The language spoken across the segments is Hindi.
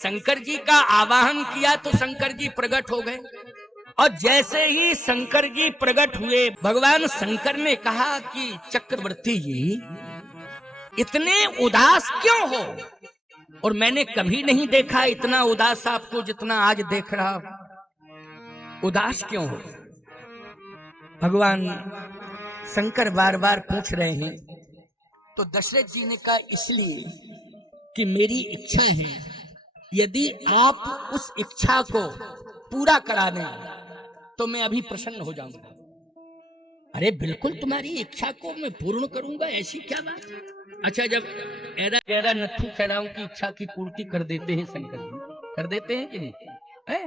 शंकर जी का आवाहन किया तो शंकर जी प्रकट हो गए। और जैसे ही शंकर जी प्रकट हुए, भगवान शंकर ने कहा कि चक्रवर्ती जी इतने उदास क्यों हो? और मैंने कभी नहीं देखा इतना उदास आपको जितना आज देख रहा हूं। उदास क्यों हो? भगवान शंकर बार बार पूछ रहे हैं। तो दशरथ जी ने कहा इसलिए कि मेरी इच्छा है, यदि आप उस इच्छा को पूरा करा दें तो मैं अभी प्रसन्न हो जाऊंगा। अरे बिल्कुल तुम्हारी इच्छा को मैं पूर्ण करूंगा, ऐसी क्या बात। अच्छा, जब एरा नथु खैराओं की इच्छा की पूर्ति कर देते हैं शंकर जी, कर देते हैं कि नहीं है?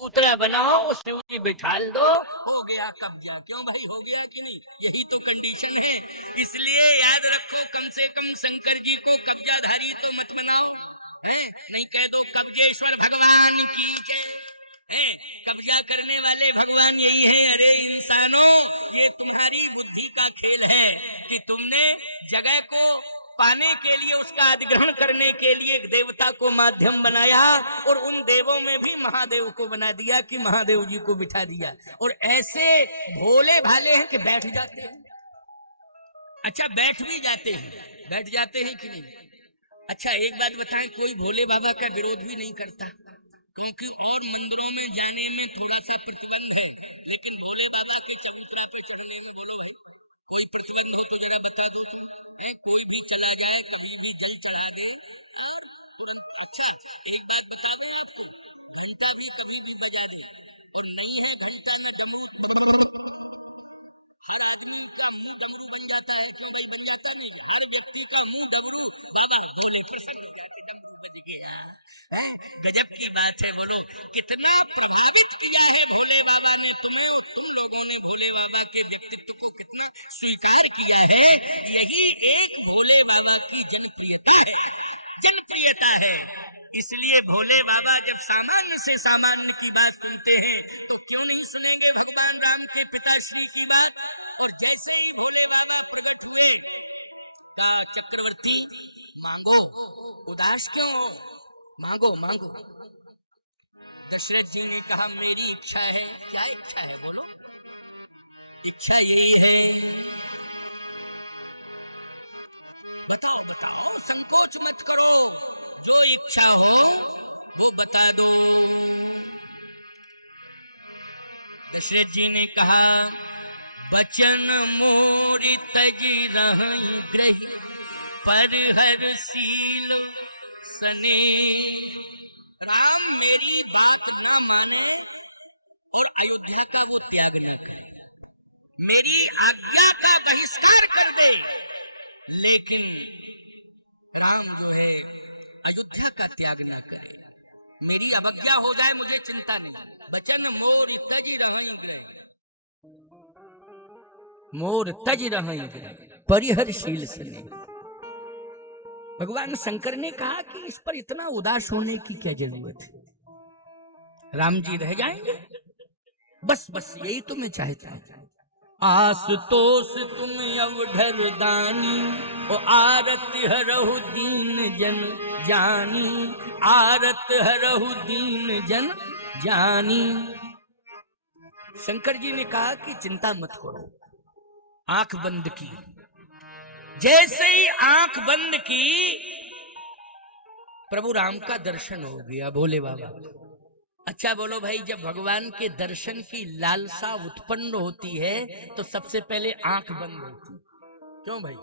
पुतला बनाओ, शिव जी बिठाल दो, हो गया कब्जा। क्यों भाई, हो गया कि नहीं? यही तो कंडीशन है। इसलिए याद रखो, कम से कम शंकर जी को कब्जाधारी तो मत बनाओ, नहीं कह दो कब्जेश्वर भगवान की जय। कब्जा करने वाले भगवान यही है। अरे इंसानों, ये तुम्हारी बुद्धि का खेल है कि तुमने जगह को पाने के लिए, उसका अधिग्रहण करने के लिए एक देवता को माध्यम बनाया, और उन देवों में भी महादेव को बना दिया कि महादेव जी को बिठा दिया। और ऐसे भोले भाले हैं कि बैठ जाते हैं। अच्छा, बैठ भी जाते हैं, बैठ जाते हैं कि नहीं? अच्छा, एक बात बताएं, कोई भोले बाबा का विरोध भी नहीं करता, क्योंकि और मंदिरों में जाने में थोड़ा सा प्रतिबंध है, लेकिन भोले बाबा के चबूतरा पे चढ़ने में बोलो भाई कोई प्रतिबंध हो तो जरा बता दो। कोई भी चला जाए, कहीं भी जल चढ़ा दे और तुरंत। अच्छा, एक बात बता दो आपको, घंटा भी कभी भी बजा दे और नहीं है घंटा में डमरू, हर आदमी का मुंह डमरू बन जाता है। क्यों भाई बन जाता नहीं? हर व्यक्ति का मुंह डमरू, बाबा बोले प्रसन्न होकर डमरू बजेगा। गजब की बात है। बोलो कितना प्रभावित किया है भोले बाबा ने तुम लोगों ने भोले बाबा के व्यक्तित्व को कितना स्वीकार किया है। यही एक भोले बाबा की जनप्रियता है, जनप्रियता है। इसलिए भोले बाबा जब सामान्य से सामान्य की बात सुनते हैं तो क्यों नहीं सुनेंगे भगवान राम के पिताश्री की बात। और जैसे ही भोले बाबा प्रकट हुए, चक्रवर्ती मांगो, उदास क्यों हो, मांगो मांगो। दशरथ जी ने कहा मेरी इच्छा है। क्या इच्छा है बोलो? इच्छा यही है, बताओ बताओ, संकोच मत करो, जो इच्छा हो वो बता दो। दशरथ जी ने कहा वचन मोरी तजी रही ग्रही, पर हर सील सने। राम मेरी बात न माने और अयोध्या का वो त्याग न करे, मेरी आज्ञा का बहिष्कार कर दे, लेकिन राम जो है अयोध्या का त्याग न करे। मेरी अवज्ञा हो जाए मुझे चिंता नहीं। वचन मोर तज रही मोर तज रही परिहरशील सने। भगवान शंकर ने कहा कि इस पर इतना उदास होने की क्या जरूरत है, राम जी रह जाएंगे, बस बस यही तो मैं चाहता हूं। आशुतोष तुम अवधर दानी, ओ आरत हरहु दीन जन जानी, आरत हरहु दीन जन जानी। शंकर जी ने कहा कि चिंता मत करो। आंख बंद की, जैसे ही आंख बंद की प्रभु राम का दर्शन हो गया भोले बाबा। अच्छा बोलो भाई, जब भगवान के दर्शन की लालसा उत्पन्न होती है तो सबसे पहले आंख बंद होती है। क्यों भाई?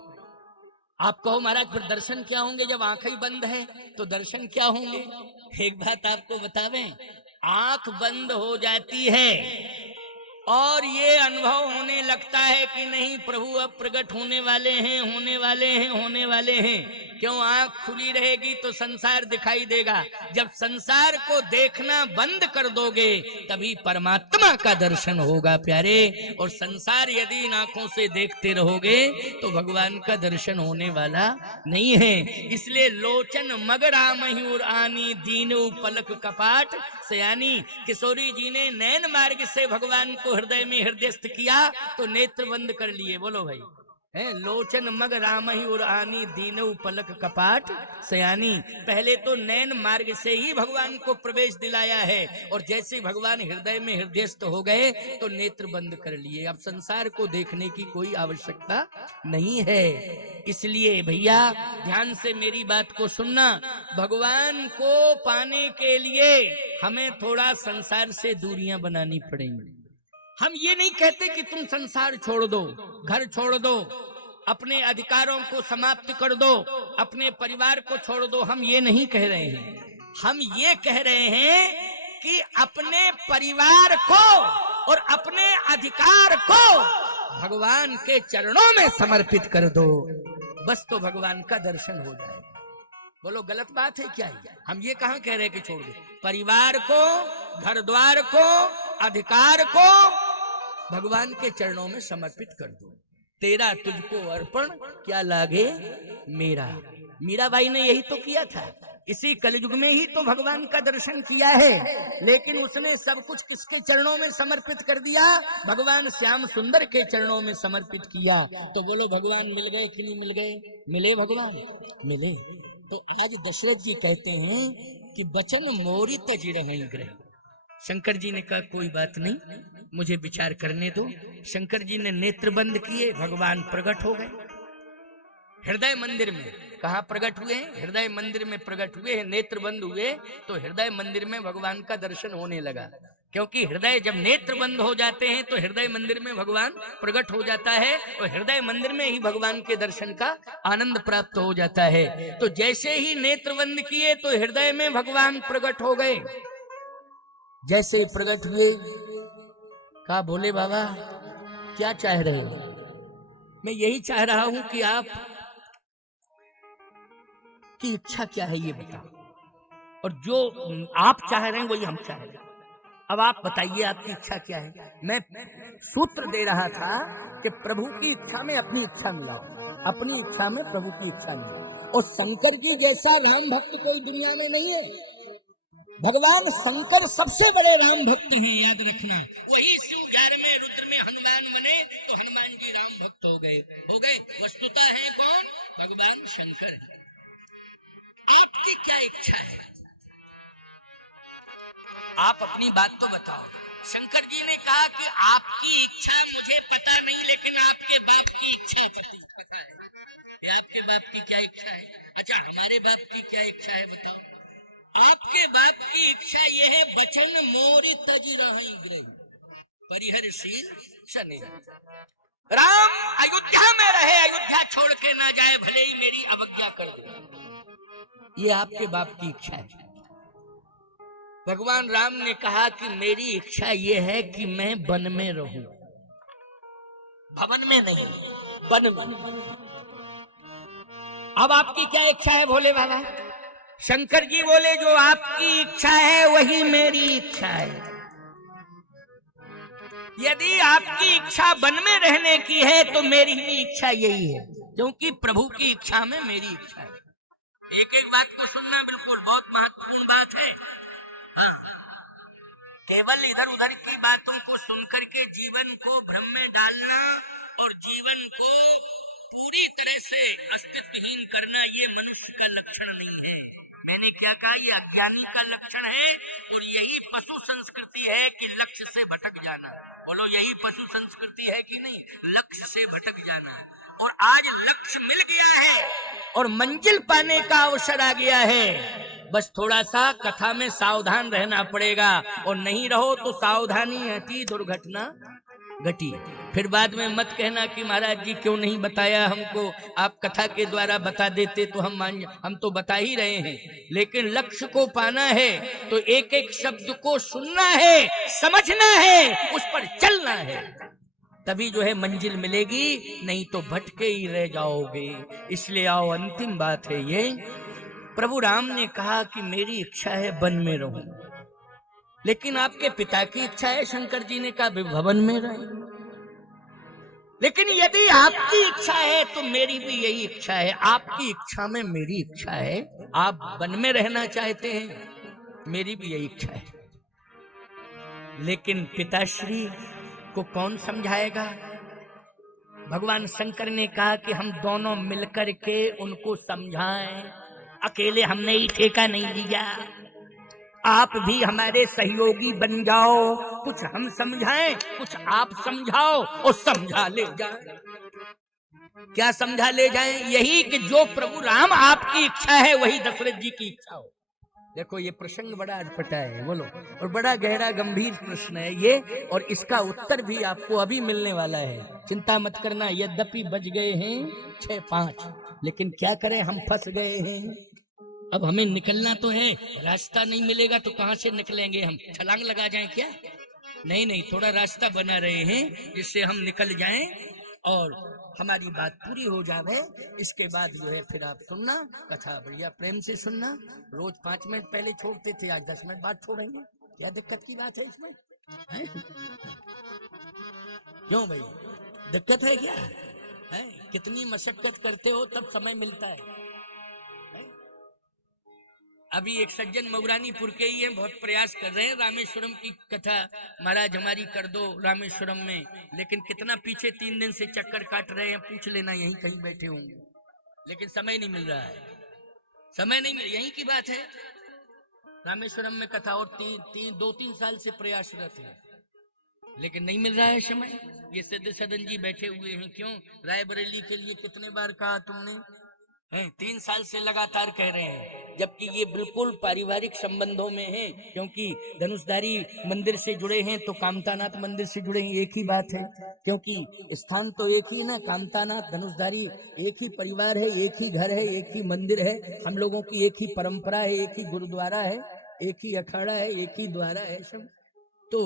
आप कहो महाराज फिर दर्शन क्या होंगे जब आंख ही बंद है, तो दर्शन क्या होंगे? एक बात आपको बतावें, आंख बंद हो जाती है और ये अनुभव होने लगता है कि नहीं प्रभु अब प्रकट होने वाले हैं, होने वाले हैं, होने वाले हैं। क्यों? आंख खुली रहेगी तो संसार दिखाई देगा। जब संसार को देखना बंद कर दोगे तभी परमात्मा का दर्शन होगा प्यारे। और संसार यदि इन आंखों से देखते रहोगे तो भगवान का दर्शन होने वाला नहीं है। इसलिए लोचन मगरामहि उर आनी दीनु पलक कपाट सयानी। किशोरी जी ने नैन मार्ग से भगवान को हृदय में हृदयस्थ किया तो नेत्र बंद कर लिए। बोलो भाई, है लोचन मग राम ही उर आनी दीनऊ पलक कपाट सयानी। पहले तो नैन मार्ग से ही भगवान को प्रवेश दिलाया है और जैसे भगवान हृदय में हृदयस्थ हो गए तो नेत्र बंद कर लिए। अब संसार को देखने की कोई आवश्यकता नहीं है। इसलिए भैया ध्यान से मेरी बात को सुनना, भगवान को पाने के लिए हमें थोड़ा संसार से दूरियां बनानी पड़ेंगी। हम ये नहीं कहते कि तुम संसार छोड़ दो, घर छोड़ दो, अपने अधिकारों को समाप्त कर दो, अपने परिवार को छोड़ दो, हम ये नहीं कह रहे हैं। हम ये कह रहे हैं कि अपने परिवार को और अपने अधिकार को भगवान के चरणों में समर्पित कर दो, बस तो भगवान का दर्शन हो जाएगा। बोलो गलत बात है क्या? हम ये कहां कह रहे हैं कि छोड़ दो? परिवार को, घर द्वार को, अधिकार को भगवान के चरणों में समर्पित कर दो। तेरा तुझको अर्पण क्या लागे मेरा। मीराबाई ने यही तो किया था। इसी कलयुग में ही तो भगवान का दर्शन किया है, लेकिन उसने सब कुछ किसके चरणों में समर्पित कर दिया? भगवान श्याम सुंदर के चरणों में समर्पित किया। तो बोलो भगवान मिल गए कि नहीं मिल गए? मिले भगवान, मिले। तो आज दशरथ जी कहते हैं कि बचन मोरी तज रहे ग्रह। शंकर जी ने कहा कोई बात नहीं, मुझे विचार करने दो। शंकर जी ने नेत्र बंद किए, भगवान प्रकट हो गए हृदय मंदिर में। कहा प्रकट हुए? हृदय मंदिर में प्रकट हुए। नेत्र बंद हुए तो हृदय मंदिर में भगवान का दर्शन होने लगा। क्योंकि हृदय जब नेत्र बंद हो जाते हैं तो हृदय मंदिर में भगवान प्रकट हो जाता है और हृदय मंदिर में ही भगवान के दर्शन का आनंद प्राप्त हो जाता है। तो जैसे ही नेत्र बंद किए तो हृदय में भगवान प्रकट हो गए। जैसे ही प्रकट हुए, कहा भोले बाबा क्या चाह रहे हो? मैं यही चाह रहा हूं कि आप की इच्छा क्या है ये बताओ, और जो आप चाह रहे हैं वही हम चाह रहे हैं। अब आप बताइए आपकी इच्छा क्या है? मैं सूत्र दे रहा था कि प्रभु की इच्छा में अपनी इच्छा मिलाओ, अपनी इच्छा में प्रभु की इच्छा मिलाओ। और शंकर जी जैसा राम भक्त कोई दुनिया में नहीं है। भगवान शंकर सबसे बड़े राम भक्त हैं, याद रखना। वही शिव 11 में रुद्र में हनुमान बने तो हनुमान जी राम भक्त हो गए। वस्तुतः है कौन? भगवान शंकर। आपकी क्या इच्छा है? आप अपनी बात तो बताओ। शंकर जी ने कहा कि आपकी इच्छा मुझे पता नहीं, लेकिन आपके बाप की इच्छा पता है। आपके बाप की क्या इच्छा है? अच्छा हमारे बाप की क्या इच्छा है बताओ? आपके बाप की इच्छा यह है बचन मोरी तज रहे ग्रह परिहरशील शनि। राम अयोध्या में रहे, अयोध्या छोड़ के ना जाए, भले ही मेरी अवज्ञा कर दे। ये आपके बाप की इच्छा है। भगवान राम ने कहा कि मेरी इच्छा ये है कि मैं वन में रहूं, भवन में नहीं, वन में। अब आपकी क्या इच्छा है भोले बाबा? शंकर जी बोले जो आपकी इच्छा है वही मेरी इच्छा है। यदि आपकी इच्छा वन में रहने की है तो मेरी भी इच्छा यही है, क्योंकि प्रभु की इच्छा में मेरी इच्छा है। एक एक बात को सुनना, बिल्कुल बहुत महत्वपूर्ण बात है। केवल इधर उधर की बातों को सुनकर के जीवन को भ्रम में डालना और जीवन को पूरी तरह से अस्तित्वहीन करना ये मनुष्य का लक्षण नहीं है। मैंने क्या कहा? ये अज्ञानी का लक्षण है और यही पशु संस्कृति है कि लक्ष्य से भटक जाना। बोलो यही पशु संस्कृति है कि नहीं? लक्ष्य से भटक जाना। और आज लक्ष्य मिल गया है और मंजिल पाने का अवसर आ गया है। बस थोड़ा सा कथा में सावधान रहना पड़ेगा, और नहीं रहो तो सावधानी अति दुर्घटना घटी। फिर बाद में मत कहना कि महाराज जी क्यों नहीं बताया हमको, आप कथा के द्वारा बता देते तो हम तो बता ही रहे हैं। लेकिन लक्ष्य को पाना है तो एक एक शब्द को सुनना है, समझना है, उस पर चलना है, तभी जो है मंजिल मिलेगी, नहीं तो भटके ही रह जाओगे। इसलिए आओ, अंतिम बात है ये, प्रभु राम ने कहा कि मेरी इच्छा है वन में रहूं, लेकिन आपके पिता की इच्छा है, शंकर जी ने कहा भवन में रहे। लेकिन यदि आपकी इच्छा है तो मेरी भी यही इच्छा है, आपकी इच्छा में मेरी इच्छा है, आप वन में रहना चाहते हैं, मेरी भी यही इच्छा है। लेकिन पिताश्री को कौन समझाएगा? भगवान शंकर ने कहा कि हम दोनों मिलकर के उनको समझाएं, अकेले हमने ही ठेका नहीं लिया, आप भी हमारे सहयोगी बन जाओ, कुछ हम समझाएं, कुछ आप समझाओ और समझा ले जाए। क्या समझा ले जाएं? यही कि जो प्रभु राम आपकी इच्छा है वही दशरथ जी की इच्छा हो। देखो ये प्रसंग बड़ा अटपटा है, बोलो, और बड़ा गहरा गंभीर प्रश्न है ये, और इसका उत्तर भी आपको अभी मिलने वाला है, चिंता मत करना। यद्यपि बज गए हैं 6-5, लेकिन क्या करें, हम फंस गए हैं। अब हमें निकलना तो है, रास्ता नहीं मिलेगा तो कहां से निकलेंगे? हम छलांग लगा जाएं क्या? नहीं नहीं, थोड़ा रास्ता बना रहे हैं जिससे हम निकल जाएं और हमारी बात पूरी हो जावे। इसके बाद जो है फिर आप सुनना, कथा बढ़िया प्रेम से सुनना। रोज 5 मिनट पहले छोड़ते थे, आज 10 मिनट बाद छोड़ेंगे, क्या दिक्कत की बात है इसमें? है? क्यों भाई, दिक्कत है क्या? है? कितनी मशक्कत करते हो तब समय मिलता है। अभी एक सज्जन मऊरानीपुर के ही हैं, बहुत प्रयास कर रहे हैं रामेश्वरम की कथा, महाराज हमारी कर दो रामेश्वरम में, लेकिन कितना पीछे 3 दिन से चक्कर काट रहे हैं, पूछ लेना, यहीं कहीं बैठे होंगे, लेकिन समय नहीं मिल रहा है, समय नहीं मिल, यहीं की बात है। रामेश्वरम में कथा, और 2-3 साल से प्रयासरत है, लेकिन नहीं मिल रहा है समय। ये सिद्ध सदन जी बैठे हुए हैं, क्यों? रायबरेली के लिए कितने बार कहा तुमने? 3 साल से लगातार कह रहे हैं, जबकि ये बिल्कुल पारिवारिक संबंधों में है, क्योंकि धनुषधारी मंदिर से जुड़े हैं तो कामतानाथ मंदिर से जुड़े हैं, एक ही बात है, क्योंकि स्थान तो एक ही ना, कामतानाथ धनुषधारी एक ही परिवार है, एक ही घर है, एक ही मंदिर है, हम लोगों की एक ही परंपरा है, एक ही गुरुद्वारा है, एक ही अखाड़ा है, एक ही द्वारा है, सब तो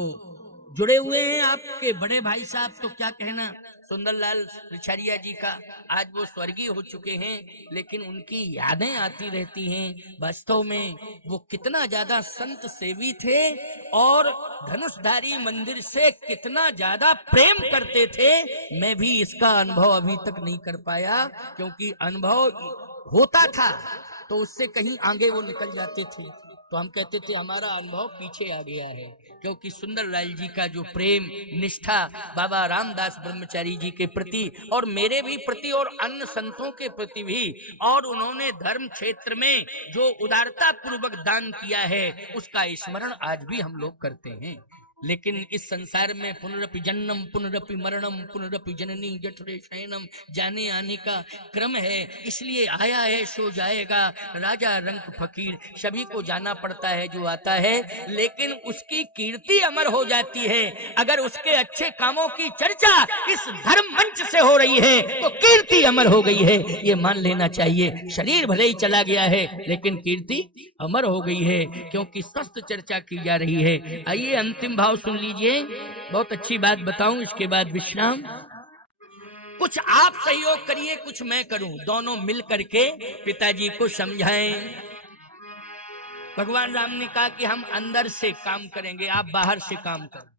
जुड़े हुए हैं। आपके बड़े भाई साहब तो क्या कहना, सुंदरलाल रिछारिया जी का, आज वो स्वर्गीय हो चुके हैं, लेकिन उनकी यादें आती रहती हैं। वास्तव में वो कितना ज्यादा संत सेवी थे और धनुषधारी मंदिर से कितना ज्यादा प्रेम करते थे, मैं भी इसका अनुभव अभी तक नहीं कर पाया, क्योंकि अनुभव होता था तो उससे कहीं आगे वो निकल जाते थे, तो हम कहते थे हमारा अनुभव पीछे आ गया है, क्योंकि सुंदरलाल जी का जो प्रेम निष्ठा बाबा रामदास ब्रह्मचारी जी के प्रति और मेरे भी प्रति और अन्य संतों के प्रति भी, और उन्होंने धर्म क्षेत्र में जो उदारता पूर्वक दान किया है, उसका स्मरण आज भी हम लोग करते हैं। लेकिन इस संसार में पुनरपि जन्म पुनरपि मरणम पुनरपि जननी जठरे शयनम, जाने आने का क्रम है, इसलिए आया है सो जाएगा, राजा रंक फकीर सभी को जाना पड़ता है जो आता है, लेकिन उसकी कीर्ति अमर हो जाती है। अगर उसके अच्छे कामों की चर्चा इस धर्म मंच से हो रही है तो कीर्ति अमर हो गई है, ये मान लेना चाहिए। शरीर भले ही चला गया है लेकिन कीर्ति अमर हो गई है, क्योंकि स्वस्थ चर्चा की जा रही है। आइए अंतिम भाव सुन लीजिए, बहुत अच्छी बात बताऊं, इसके बाद विश्राम। कुछ आप सहयोग करिए, कुछ मैं करूं, दोनों मिल करके पिताजी को समझाएं। भगवान राम ने कहा कि हम अंदर से काम करेंगे, आप बाहर से काम करें।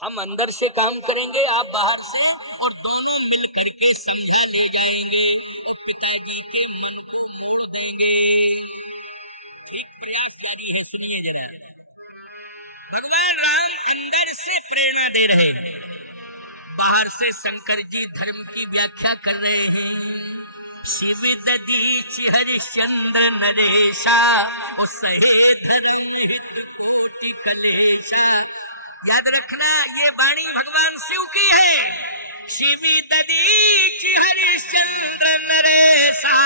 हम अंदर से काम करेंगे, आप बाहर से, और दोनों मिल करके समझा ले जाएंगे, पिताजी के मन को मोड़ देंगे। एक प्रयास जारी है, सुनिए जरा। भगवान राम अंदर से प्रेरणा दे रहे हैं, बाहर से शंकर जी धर्म की व्याख्या कर रहे हैं। शिव ददीच हरिश्चंद्र नरेशा, याद रखना ये वाणी भगवान शिव की है। शिव ददीच हरिश्चंद्र नरेशा,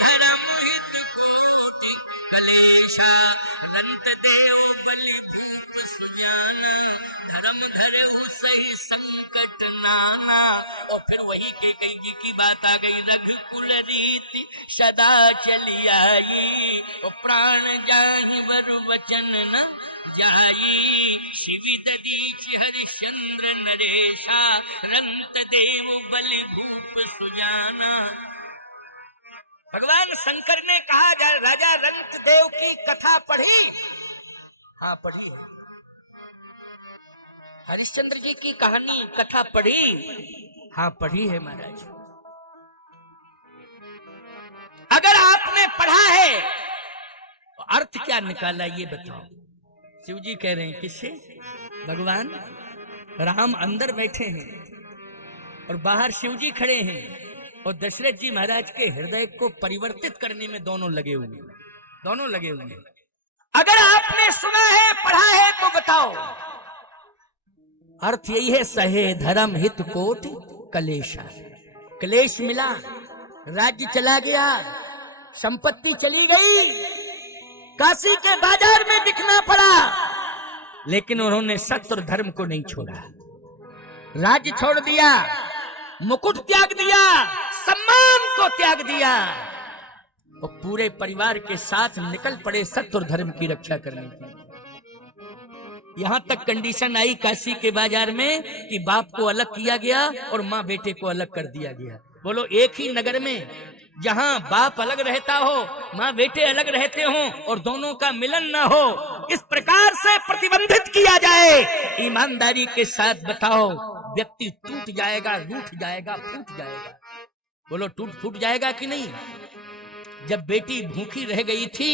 धर्म हित कोटि कलेशा रंत देव बलि भूप सुजाना धर्म धरे हो सही संकट नाना। और फिर वही कैकेयी जी की बात आ गई, रघुकुल रीति सदा चली आई, वो प्राण जाहि वर वचन न जाई, शिवि दधीचि हरिश्चंद्र नरेशा रंत देव बलि भूप सुजाना। भगवान शंकर ने कहा राजा रंत देव की कथा पढ़ी? हाँ पढ़ी। हरिश्चंद्र जी की कहानी कथा पढ़ी? हाँ पढ़ी है महाराज। अगर आपने पढ़ा है तो अर्थ क्या निकाला ये बताओ। शिव जी कह रहे हैं किससे? भगवान राम अंदर बैठे हैं और बाहर शिव जी खड़े हैं और दशरथ जी महाराज के हृदय को परिवर्तित करने में दोनों लगे हुए। अगर आपने सुना है पढ़ा है तो बताओ। अर्थ यही है, सहे धर्म हित कोटि कलेशा। क्लेश मिला, राज्य चला गया, संपत्ति चली गई, काशी के बाजार में बिकना पड़ा, लेकिन उन्होंने सत्य और धर्म को नहीं छोड़ा। राज्य छोड़ दिया, मुकुट त्याग दिया, सम्मान को त्याग दिया और पूरे परिवार के साथ निकल पड़े सत्य और धर्म की रक्षा करने की। यहां तक कंडीशन आई काशी के बाजार में कि बाप को अलग किया गया और माँ बेटे को अलग कर दिया गया। बोलो, एक ही नगर में जहां बाप अलग रहता हो, माँ बेटे अलग रहते हो और दोनों का मिलन ना हो, इस प्रकार से प्रतिबंधित किया जाए। ईमानदारी के साथ बताओ, व्यक्ति टूट जाएगा, रूठ जाएगा, फूट जाएगा। बोलो, टूट फूट जाएगा कि नहीं? जब बेटी भूखी रह गई थी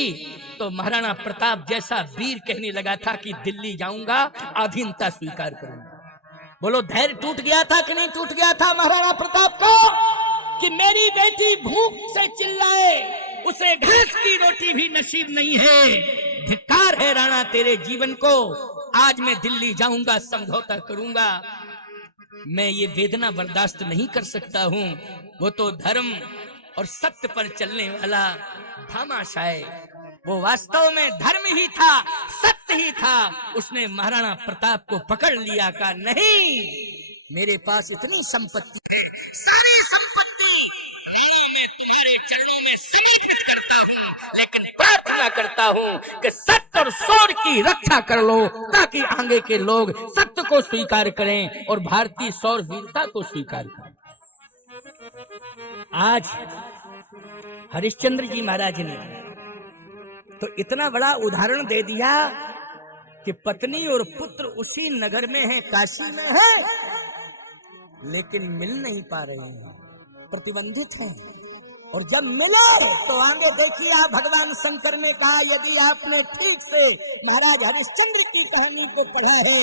तो महाराणा प्रताप जैसा वीर कहने लगा था कि दिल्ली जाऊंगा, अधीनता स्वीकार करूंगा। बोलो, धैर्य टूट गया था कि नहीं टूट गया था महाराणा प्रताप को कि मेरी बेटी भूख से चिल्लाए, उसे घास की रोटी भी नसीब नहीं है। धिक्कार है राणा तेरे जीवन को। आज मैं दिल्ली जाऊंगा, समझौता करूंगा। मैं ये वेदना बर्दाश्त नहीं कर सकता हूं। वो तो धर्म और सत्य पर चलने वाला भामाशाह, वो वास्तव में धर्म ही था, सत्य ही था। उसने महाराणा प्रताप को पकड़ लिया, का नहीं, मेरे पास इतनी संपत्ति है, सारी संपत्ति मैं तुम्हारे चरणों में समर्पित करता हूं, लेकिन प्रार्थना करता हूं कि सत्य और सौर की रक्षा कर लो, ताकि आगे के लोग सत्य को स्वीकार करें और भारतीय सौर वीरता को स्वीकार करें। आज हरिश्चंद्र जी महाराज ने तो इतना बड़ा उदाहरण दे दिया कि पत्नी और पुत्र उसी नगर में है, काशी में है, लेकिन मिल नहीं पा रहे हैं, प्रतिबंधित हैं। और जब मिले तो आगे देखिए, भगवान शंकर ने कहा, यदि आपने ठीक से महाराज हरिश्चंद्र की कहानी को पढ़ा है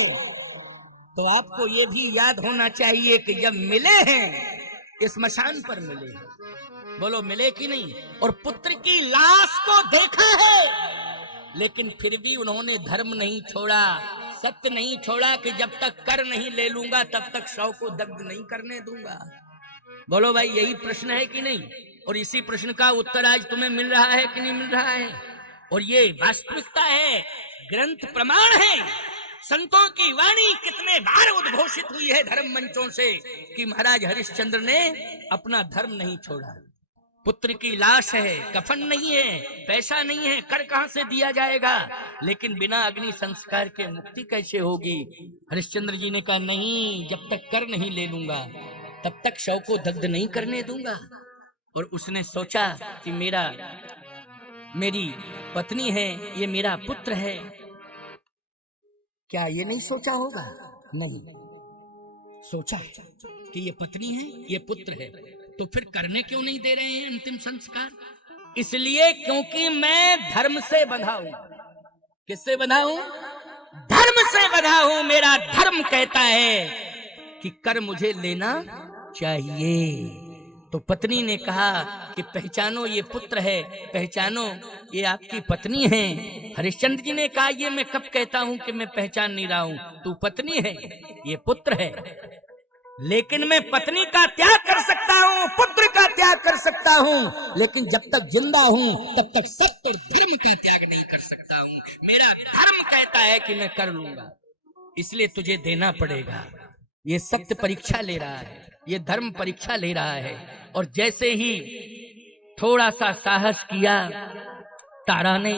तो आपको ये भी याद होना चाहिए कि जब मिले हैं इस स्मशान पर मिले। बोलो, मिले कि नहीं? और पुत्र की लाश को देखा है, लेकिन फिर भी उन्होंने धर्म नहीं छोड़ा, सत्य नहीं छोड़ा कि जब तक कर नहीं ले लूंगा तब तक शव को दग्ध नहीं करने दूंगा। बोलो भाई, यही प्रश्न है कि नहीं? और इसी प्रश्न का उत्तर आज तुम्हें मिल रहा है कि नहीं मिल रहा है? और ये वास्तविकता है, ग्रंथ प्रमाण है। संतों की वाणी कितने बार उद्घोषित हुई है धर्म मंचों से कि महाराज हरिश्चंद्र ने अपना धर्म नहीं छोड़ा। पुत्र की लाश है, कफन नहीं है, पैसा नहीं है, कर कहां से दिया जाएगा? लेकिन बिना अग्नि संस्कार के मुक्ति कैसे होगी? हरिश्चंद्र जी ने कहा, नहीं, जब तक कर नहीं ले लूंगा तब तक शव को दग्ध नहीं करने दूंगा। और उसने सोचा कि मेरी पत्नी है, ये मेरा पुत्र है। क्या ये नहीं सोचा होगा? नहीं, सोचा कि ये पत्नी है, ये पुत्र है, तो फिर करने क्यों नहीं दे रहे हैं अंतिम संस्कार? इसलिए क्योंकि मैं धर्म से बंधा हूं। किससे बंधा हूं? धर्म से बंधा हूं। मेरा धर्म कहता है कि कर मुझे लेना चाहिए। तो पत्नी ने कहा कि पहचानो, ये पुत्र है, पहचानो, ये आपकी पत्नी है। हरिश्चंद्र जी ने कहा, ये मैं कब कहता हूं कि मैं पहचान नहीं रहा हूं? तू पत्नी है, ये पुत्र है, लेकिन मैं पत्नी का त्याग कर सकता हूं, पुत्र का त्याग कर सकता हूं, लेकिन जब तक जिंदा हूं तब तक सत्य और धर्म का त्याग नहीं कर सकता हूं। मेरा धर्म कहता है कि मैं कर लूंगा, इसलिए तुझे देना पड़ेगा। ये सत्य परीक्षा ले रहा है, ये धर्म परीक्षा ले रहा है। और जैसे ही थोड़ा सा साहस किया तारा ने,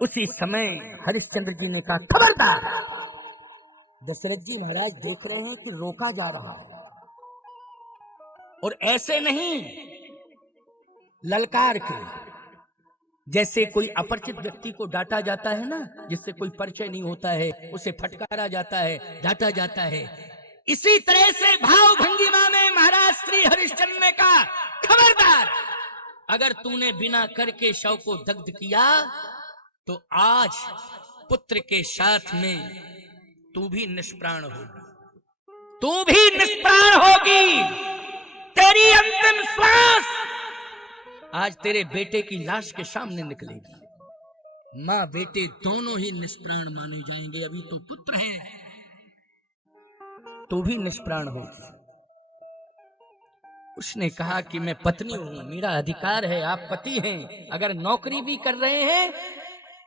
उसी समय हरिश्चंद्र जी ने कहा खबरदार। दशरथ जी महाराज देख रहे हैं कि रोका जा रहा है, और ऐसे नहीं ललकार के, जैसे कोई अपरिचित व्यक्ति को डांटा जाता है ना, जिससे कोई परिचय नहीं होता है, उसे फटकारा जाता है, डांटा जाता है, इसी तरह से भाव भंगिमा में महाराज श्री हरिश्चंद्र ने कहा खबरदार, अगर तूने बिना करके शव को दग्ध किया तो आज पुत्र के साथ में तू भी निष्प्राण होगी, तू भी निष्प्राण होगी। तेरी अंतिम श्वास आज तेरे बेटे की लाश के सामने निकलेगी। मां बेटे दोनों ही निष्प्राण माने जाएंगे। अभी तो पुत्र है, तू भी निष्प्राण होगी। उसने कहा कि मैं पत्नी हूं, मेरा अधिकार है, आप पति हैं। अगर नौकरी भी कर रहे हैं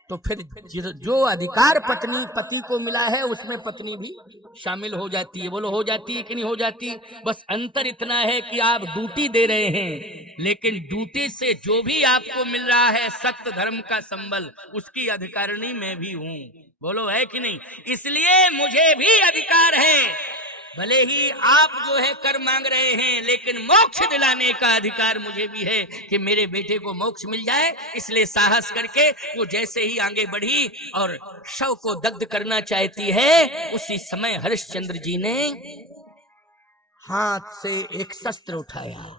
तो फिर जो अधिकार पत्नी पति को मिला है उसमें पत्नी भी शामिल हो जाती है। बोलो हो जाती है कि नहीं हो जाती? बस अंतर इतना है कि आप ड्यूटी दे रहे हैं, लेकिन ड्यूटी से जो भी आपको मिल रहा है सत्य धर्म का संबल, उसकी अधिकारिणी मैं भी हूं। बोलो है कि नहीं? इसलिए मुझे भी अधिकार है। भले ही आप जो है कर मांग रहे हैं, लेकिन मोक्ष दिलाने का अधिकार मुझे भी है कि मेरे बेटे को मोक्ष मिल जाए। इसलिए साहस करके वो जैसे ही आगे बढ़ी और शव को दग्ध करना चाहती है, उसी समय हरिश्चंद्र जी ने हाथ से एक शस्त्र उठाया।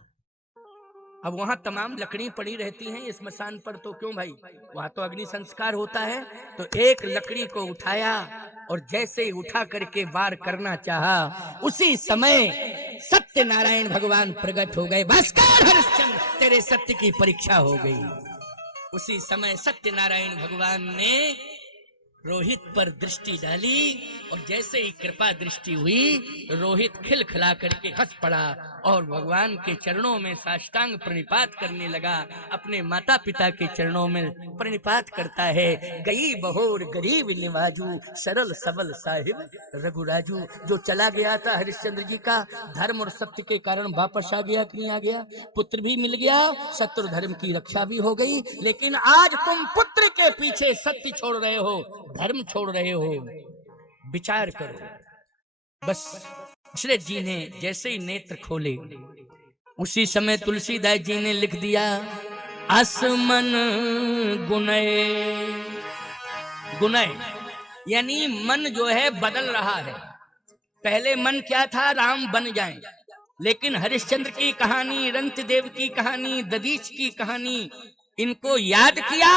अब वहां तमाम लकड़ी पड़ी रहती हैं स्मशान पर, तो क्यों भाई, वहां तो अग्नि संस्कार होता है। तो एक लकड़ी को उठाया और जैसे ही उठा करके वार करना चाहा, उसी समय सत्यनारायण भगवान प्रकट हो गए। भास्कर हरिश्चंद्र, तेरे सत्य की परीक्षा हो गई। उसी समय सत्यनारायण भगवान ने रोहित पर दृष्टि डाली और जैसे ही कृपा दृष्टि हुई, रोहित खिलखिला करके हंस पड़ा और भगवान के चरणों में साष्टांग प्रणिपात करने लगा। अपने माता पिता के चरणों में प्रणिपात करता है। गई बहोर गरीब निवाजू, सरल सबल साहिब रघुराजू। जो चला गया था हरिश्चंद्र जी का, धर्म और सत्य के कारण वापस आ गया कि नहीं आ गया? पुत्र भी मिल गया, सत्य और धर्म की रक्षा भी हो गई। लेकिन आज तुम पुत्र के पीछे सत्य छोड़ रहे हो, धर्म छोड़ रहे हो। विचार करो। बस दशरथ जी ने जैसे ही नेत्र खोले, उसी समय तुलसीदास जी ने लिख दिया आसमन गुनय। गुनय यानी मन जो है बदल रहा है। पहले मन क्या था? राम बन जाएं। लेकिन हरिश्चंद्र की कहानी, रंतदेव की कहानी, दधीच की कहानी, इनको याद किया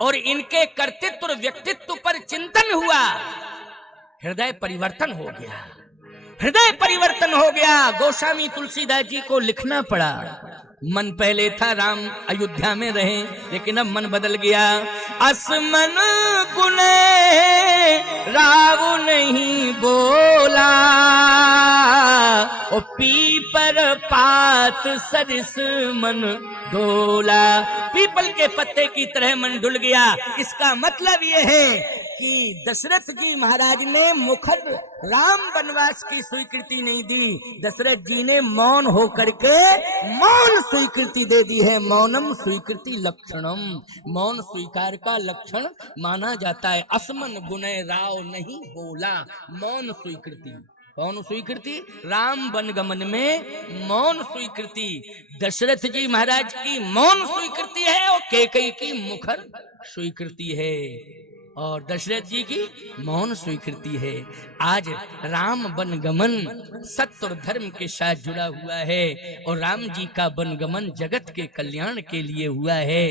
और इनके कर्तृत्व और व्यक्तित्व पर चिंतन हुआ। हृदय परिवर्तन हो गया, हृदय परिवर्तन हो गया। गोस्वामी तुलसीदास जी को लिखना पड़ा। मन पहले था राम अयोध्या में रहे, लेकिन अब मन बदल गया। आसमन गुने राव नहीं बोला, ओ पीपर पात सरिस मन डोला। पीपल के पत्ते की तरह मन डुल गया। इसका मतलब यह है कि दशरथ जी महाराज ने मुखर राम वनवास की स्वीकृति नहीं दी। दशरथ जी ने मौन होकर के मौन स्वीकृति दे दी है। मौनम स्वीकृति लक्षणम, मौन स्वीकार का लक्षण माना जाता है। असमन गुनय राव नहीं बोला, मौन स्वीकृति। कौन स्वीकृति? राम वनगमन में मौन स्वीकृति। दशरथ जी महाराज की मौन स्वीकृति है और कैकेयी की मुखर स्वीकृति है, और दशरथ जी की मौन स्वीकृति है। आज राम वनगमन सत्य और धर्म के साथ जुड़ा हुआ है, और राम जी का वनगमन जगत के कल्याण के लिए हुआ है।